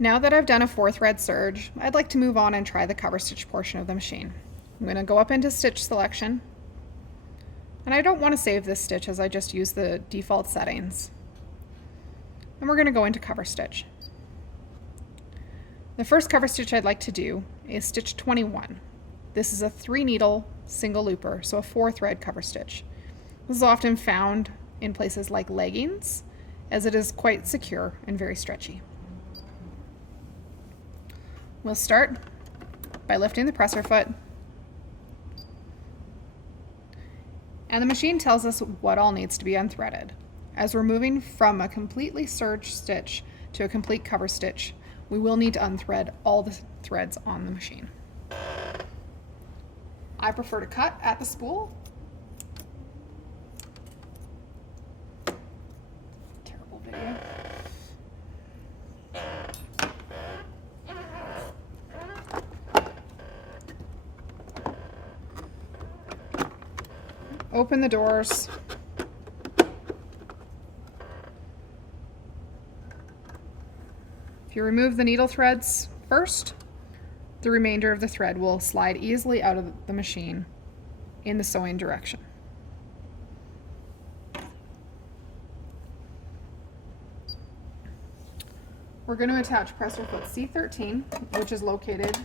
Now that I've done a 4-thread serge, I'd like to move on and try the cover stitch portion of the machine. I'm going to go up into stitch selection, and I don't want to save this stitch as I just use the default settings. And we're going to go into cover stitch. The first cover stitch I'd like to do is stitch 21. This is a 3-needle single looper, so a 4-thread cover stitch. This is often found in places like leggings, as it is quite secure and very stretchy. We'll start by lifting the presser foot, and the machine tells us what all needs to be unthreaded. As we're moving from a completely serged stitch to a complete cover stitch, we will need to unthread all the threads on the machine. I prefer to cut at the spool. Terrible video. Open the doors. If you remove the needle threads first, the remainder of the thread will slide easily out of the machine in the sewing direction. We're going to attach presser foot C13, which is located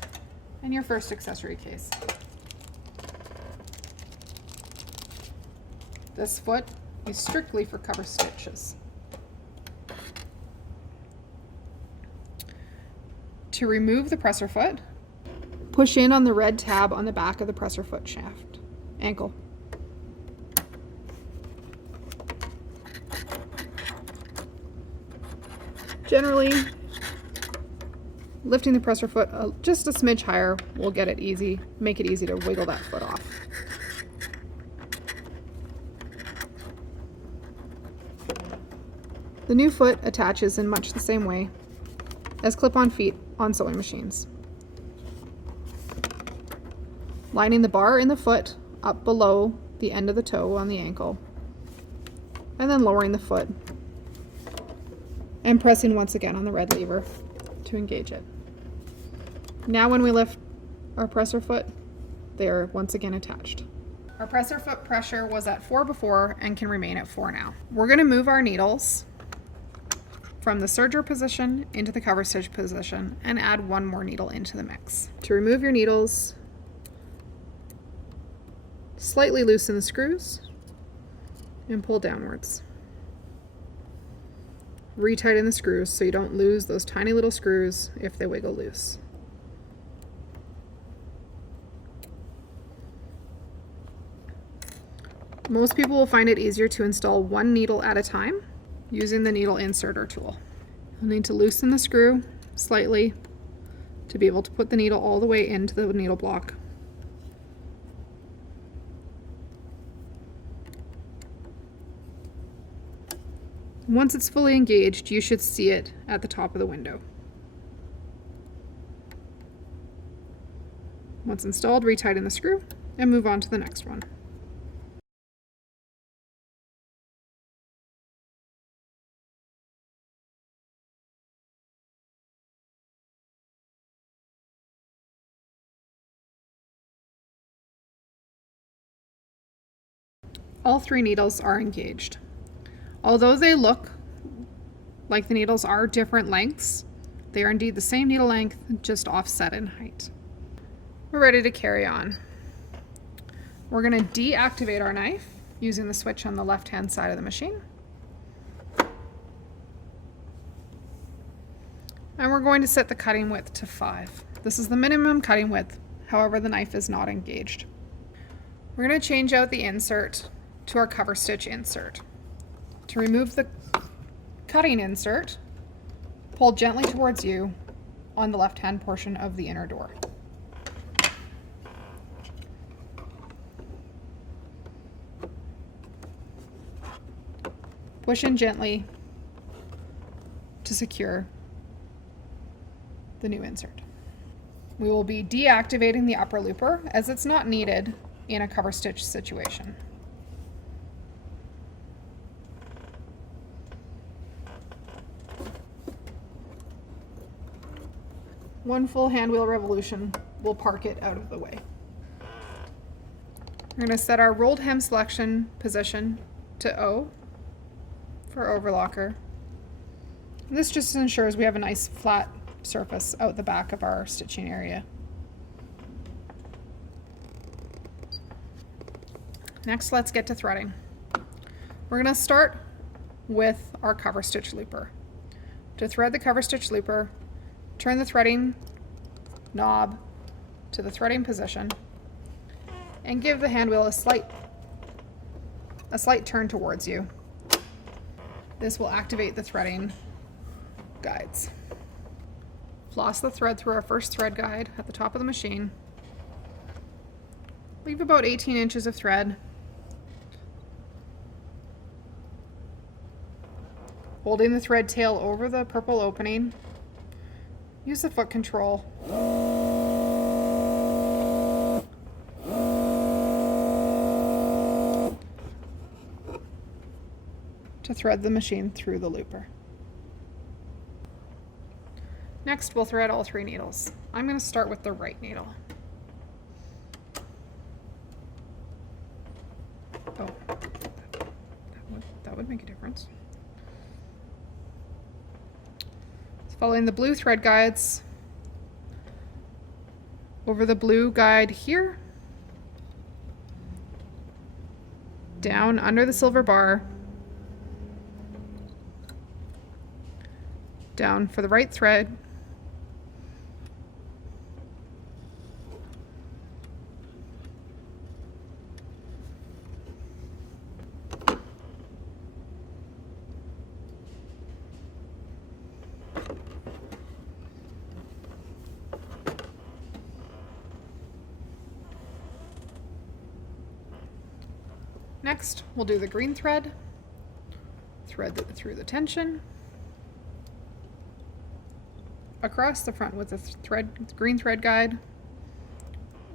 in your first accessory case. This foot is strictly for cover stitches. To remove the presser foot, push in on the red tab on the back of the presser foot shaft, ankle. Generally, lifting the presser foot just a smidge higher will get it easy, make it easy to wiggle that foot off. The new foot attaches in much the same way as clip-on feet on sewing machines. Lining the bar in the foot up below the end of the toe on the ankle, and then lowering the foot and pressing once again on the red lever to engage it. Now when we lift our presser foot, they are once again attached. Our presser foot pressure was at 4 before and can remain at 4 now. We're going to move our needles from the serger position into the cover stitch position and add one more needle into the mix. To remove your needles, slightly loosen the screws and pull downwards. Retighten the screws so you don't lose those tiny little screws if they wiggle loose. Most people will find it easier to install one needle at a time using the needle inserter tool. You'll need to loosen the screw slightly to be able to put the needle all the way into the needle block. Once it's fully engaged, you should see it at the top of the window. Once installed, retighten the screw and move on to the next one. All 3 needles are engaged. Although they look like the needles are different lengths, they are indeed the same needle length, just offset in height. We're ready to carry on. We're going to deactivate our knife using the switch on the left-hand side of the machine. And we're going to set the cutting width to 5. This is the minimum cutting width, however the knife is not engaged. We're going to change out the insert to our cover stitch insert. To remove the cutting insert, pull gently towards you on the left-hand portion of the inner door. Push in gently to secure the new insert. We will be deactivating the upper looper as it's not needed in a cover stitch situation. One full hand wheel revolution will park it out of the way. We're going to set our rolled hem selection position to O for overlocker. This just ensures we have a nice flat surface out the back of our stitching area. Next, let's get to threading. We're going to start with our cover stitch looper. To thread the cover stitch looper, turn the threading knob to the threading position and give the hand wheel a slight turn towards you. This will activate the threading guides. Floss the thread through our first thread guide at the top of the machine. Leave about 18 inches of thread. Holding the thread tail over the purple opening, use the foot control to thread the machine through the looper. Next, we'll thread all 3 needles. I'm going to start with the right needle. Oh, that would make a difference. Following the blue thread guides over the blue guide here, down under the silver bar, down for the right thread, next, we'll do the green thread, thread through the tension, across the front with the green thread guide,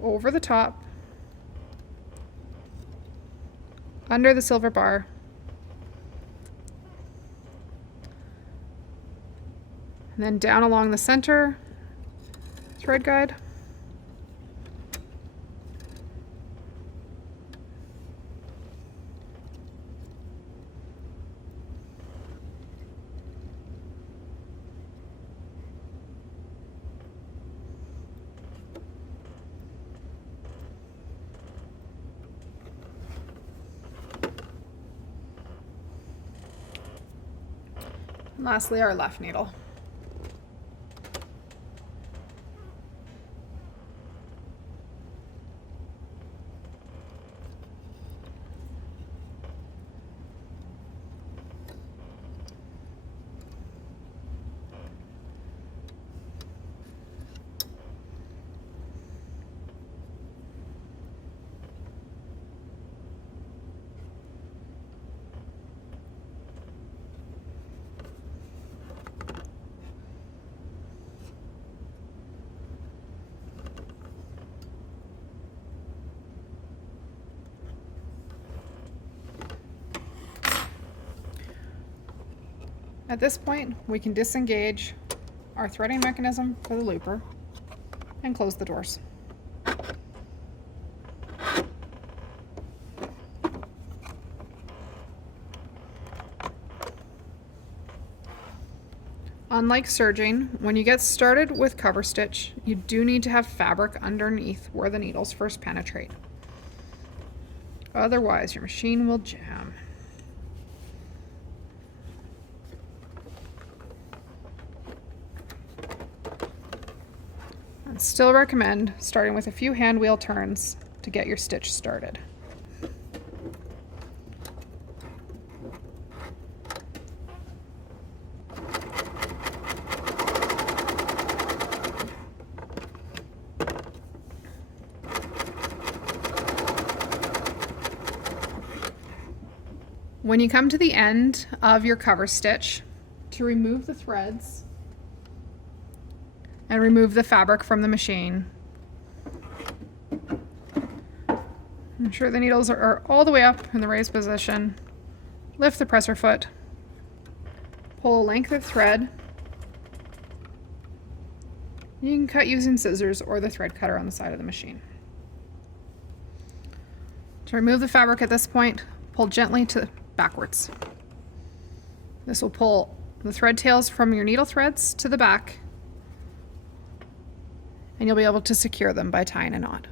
over the top, under the silver bar, and then down along the center thread guide, and lastly our left needle. At this point, we can disengage our threading mechanism for the looper and close the doors. Unlike serging, when you get started with cover stitch, you do need to have fabric underneath where the needles first penetrate. Otherwise, your machine will jam. I'd still recommend starting with a few hand wheel turns to get your stitch started. When you come to the end of your cover stitch, to remove the threads and remove the fabric from the machine, ensure the needles are all the way up in the raised position. Lift the presser foot, pull a length of thread, You can cut using scissors or the thread cutter on the side of the machine. To remove the fabric at this point, pull gently backwards. This will pull the thread tails from your needle threads to the back, and you'll be able to secure them by tying a knot.